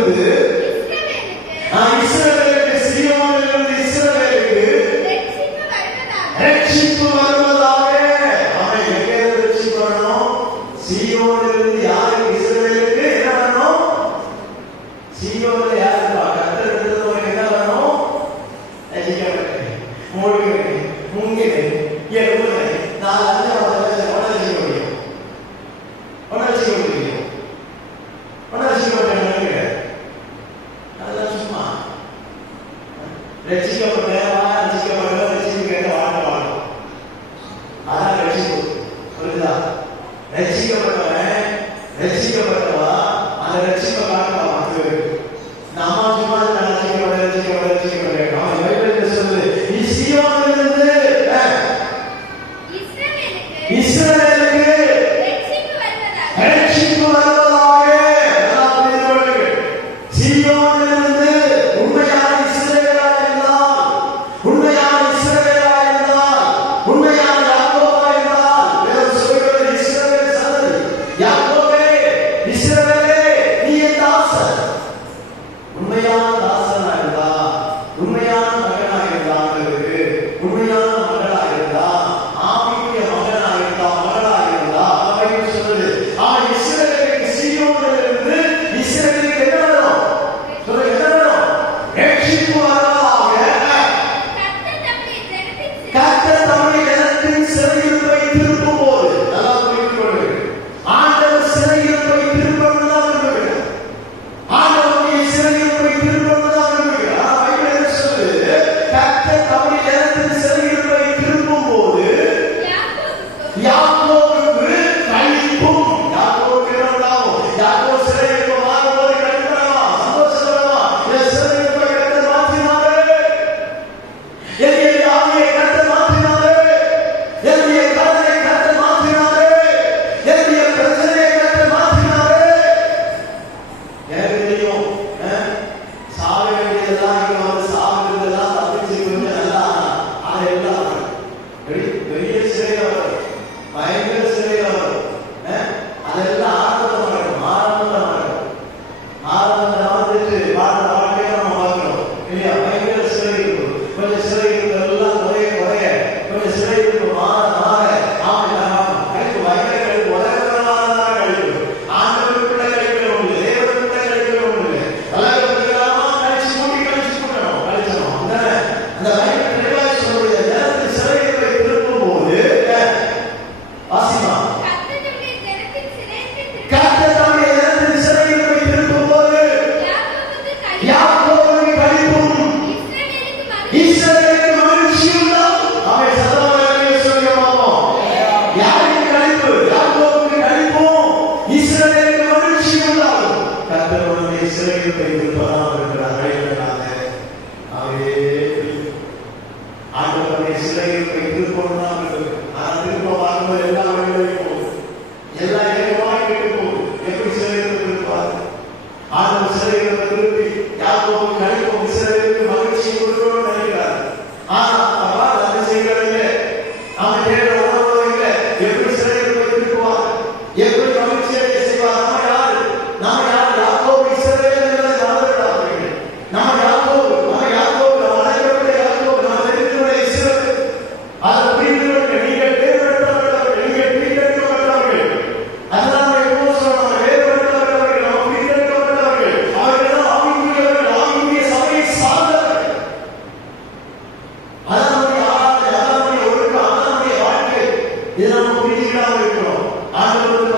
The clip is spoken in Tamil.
grande ரசிக்கப்பட்ட ரசிக்கப்பட்ட ரசிப்பு கேட்ட வாழ்க்கை வாழும் அதான் ரசிப்பு புரியுதா ரசிக்கப்பட்டவன் ரசிக்கப்பட்டவா அந்த ரசிப்பை ஆனா சிலைகளை திருப்பி யாரும் கழிப்போம் சிலை ஆண்டவர்